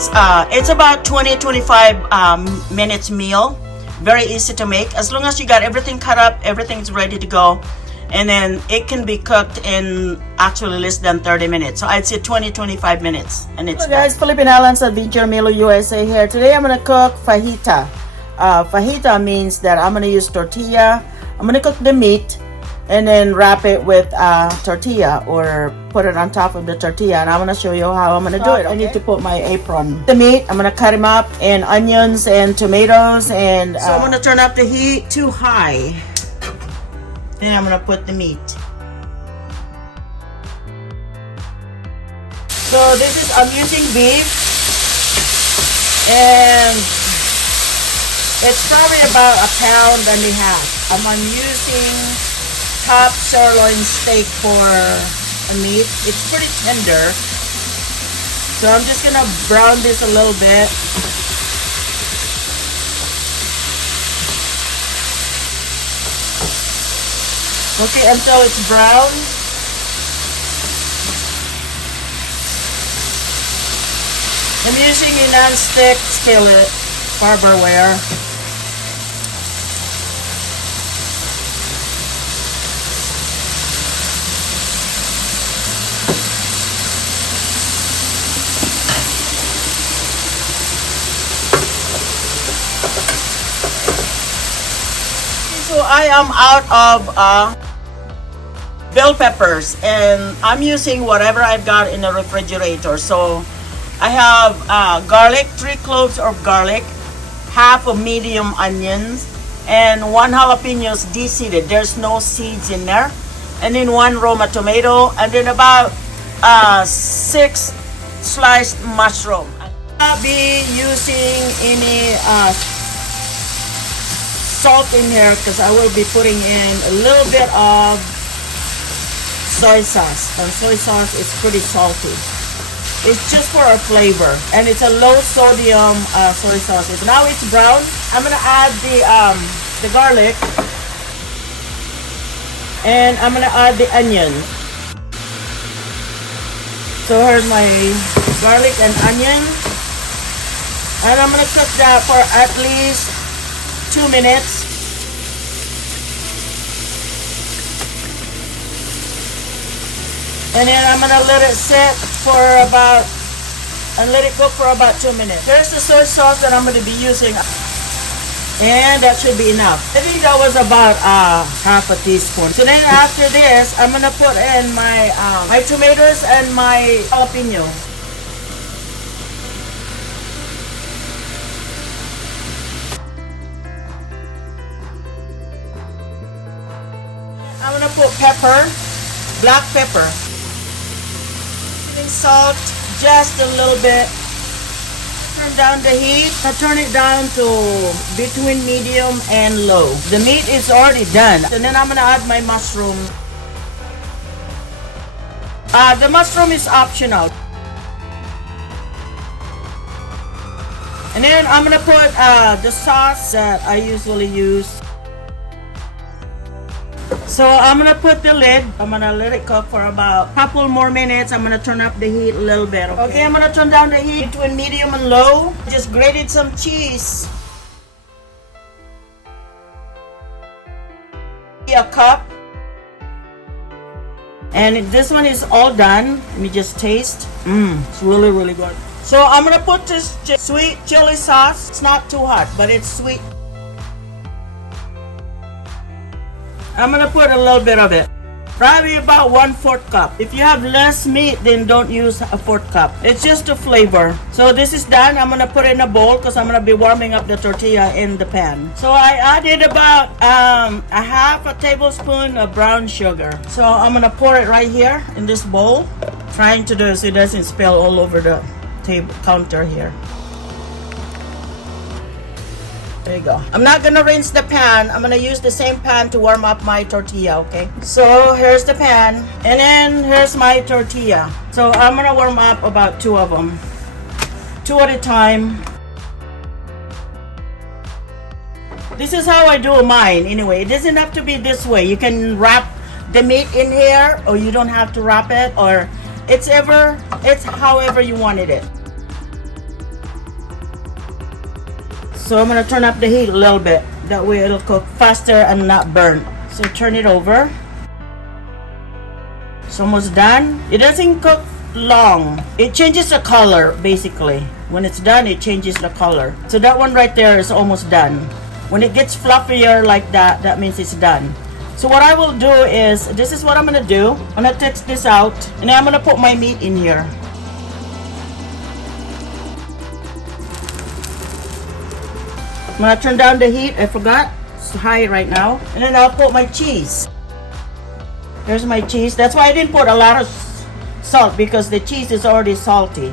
It's about 20-25 minutes meal. Very easy to make. As long as you got everything cut up, everything's ready to go. And then it can be cooked in actually less than 30 minutes. So I'd say 20-25 minutes. And it's Hello guys, Philippine Islands Adventure Milo USA here. Today I'm gonna cook fajita. Fajita means that I'm gonna use tortilla. I'm gonna cook the meat and then wrap it with tortilla or put it on top of the tortilla, and I'm gonna show you how I'm gonna do it. Okay? I need to put my apron. The meat, I'm gonna cut them up in onions and tomatoes, and so I'm gonna turn up the heat too high. Then I'm gonna put the meat. So I'm using beef, and it's probably about 1.5 pounds. I'm using top sirloin steak for a meat. It's pretty tender. So I'm just gonna brown this a little bit. Okay, until it's brown. I'm using a non-stick skillet, Farberware. So I am out of bell peppers, and I'm using whatever I've got in the refrigerator. So I have garlic, 3 cloves of garlic, half of medium onions, and 1 jalapenos de-seeded. There's no seeds in there. And then 1 Roma tomato, and then about 6 sliced mushroom. I'll be using any salt in here because I will be putting in a little bit of soy sauce, and soy sauce is pretty salty. It's just for a flavor, and it's a low sodium soy sauce. Now it's brown. I'm gonna add the garlic, and I'm gonna add the onion. So here's my garlic and onion, and I'm gonna cook that for at least 2 minutes. And then I'm gonna let it sit for let it cook for about 2 minutes. Here's the soy sauce that I'm gonna be using, and that should be enough. I think that was about half a teaspoon. So then after this, I'm gonna put in my my tomatoes and my jalapeno. I'm gonna put pepper, black pepper. Salt just a little bit. Turn down the heat. I turn it down to between medium and low. The meat is already done, and then I'm gonna add my mushroom. The mushroom is optional. And then I'm gonna put the sauce that I usually use. So I'm gonna put the lid. I'm gonna let it cook for about a couple more minutes. I'm gonna turn up the heat a little bit. Okay, I'm gonna turn down the heat between medium and low. Just grated some cheese. A cup. And this one is all done. Let me just taste. It's really, really good. So I'm gonna put this sweet chili sauce. It's not too hot, but it's sweet. I'm gonna put a little bit of it, probably about 1/4 cup. If you have less meat, then don't use a 1/4 cup. It's just a flavor. So this is done. I'm gonna put it in a bowl because I'm gonna be warming up the tortilla in the pan. So I added about a half a tablespoon of brown sugar. So I'm gonna pour it right here in this bowl, trying to do so it doesn't spill all over the table counter here. There you go. I'm not gonna rinse the pan. I'm gonna use the same pan to warm up my tortilla, okay? So here's the pan, and then here's my tortilla. So I'm gonna warm up about 2 of them, 2 at a time. This is how I do mine anyway. It doesn't have to be this way. You can wrap the meat in here, or you don't have to wrap it, or it's however you wanted it. So I'm gonna turn up the heat a little bit. That way it'll cook faster and not burn. So turn it over. It's almost done. It doesn't cook long. It changes the color basically. When it's done, it changes the color. So that one right there is almost done. When it gets fluffier like that, that means it's done. So what I will do is, this is what I'm gonna do. I'm gonna take this out and then I'm gonna put my meat in here. I'm gonna turn down the heat. I forgot. It's high right now. And then I'll put my cheese. Here's my cheese. That's why I didn't put a lot of salt, because the cheese is already salty.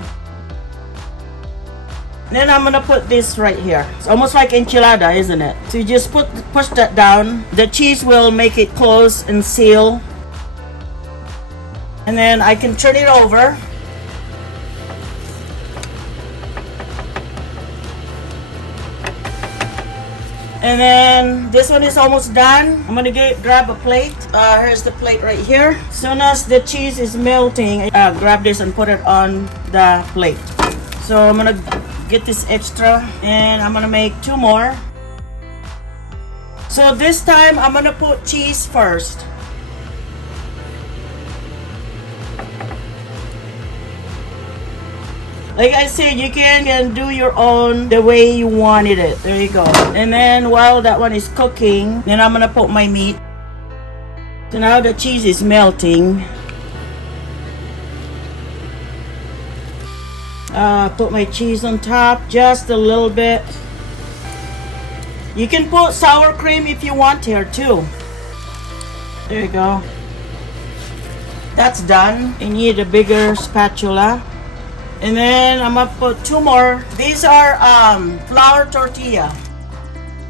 Then I'm gonna put this right here. It's almost like enchilada, isn't it? So you just push that down. The cheese will make it close and seal. And then I can turn it over. And then this one is almost done. I'm gonna grab a plate. Here's the plate right here. As soon as the cheese is melting, grab this and put it on the plate. So I'm gonna get this extra and I'm gonna make 2 more. So this time I'm gonna put cheese first. Like I said, you can do your own the way you wanted it. There you go. And then while that one is cooking, then I'm gonna put my meat. So now the cheese is melting. Put my cheese on top, just a little bit. You can put sour cream if you want here too. There you go. That's done. You need a bigger spatula. And then I'm gonna put 2 more. These are flour tortilla.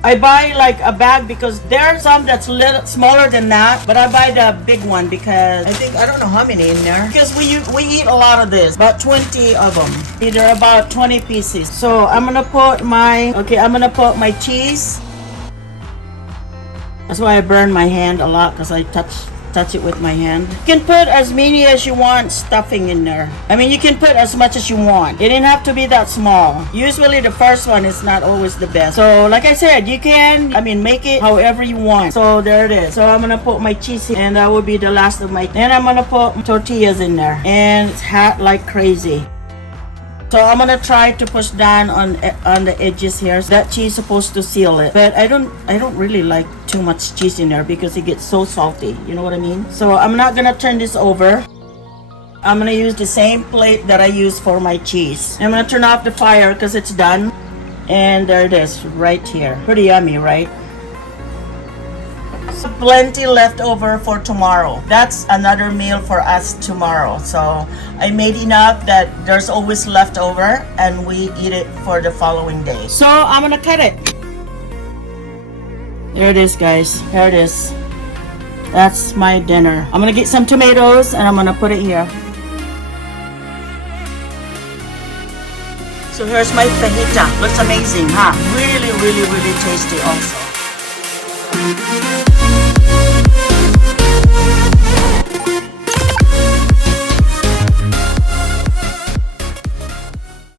I buy like a bag because there are some that's little smaller than that, but I buy the big one because I don't know how many in there, because we eat a lot of this, about 20 of them. They're about 20 pieces. So I'm gonna put my cheese. That's why I burn my hand a lot, because I touch it with my hand. You can put as many as you want stuffing in there. I mean, you can put as much as you want. It didn't have to be that small. Usually the first one is not always the best. So like I said, you can, make it however you want. So there it is. So I'm gonna put my cheese in, and that will be the last of my, then I'm gonna put tortillas in there. And it's hot like crazy. So I'm gonna try to push down on the edges here. That cheese is supposed to seal it, but I don't really like too much cheese in there because it gets so salty. You know what I mean? So I'm not gonna turn this over. I'm gonna use the same plate that I used for my cheese. I'm gonna turn off the fire because it's done. And there it is, right here. Pretty yummy, right? So plenty left over for tomorrow. That's another meal for us tomorrow. So I made enough that there's always leftover, and we eat it for the following day. So I'm gonna cut it. There it is, guys. Here it is. That's my dinner. I'm gonna get some tomatoes and I'm gonna put it here. So here's my fajita. Looks amazing, huh? Really, really, really tasty also.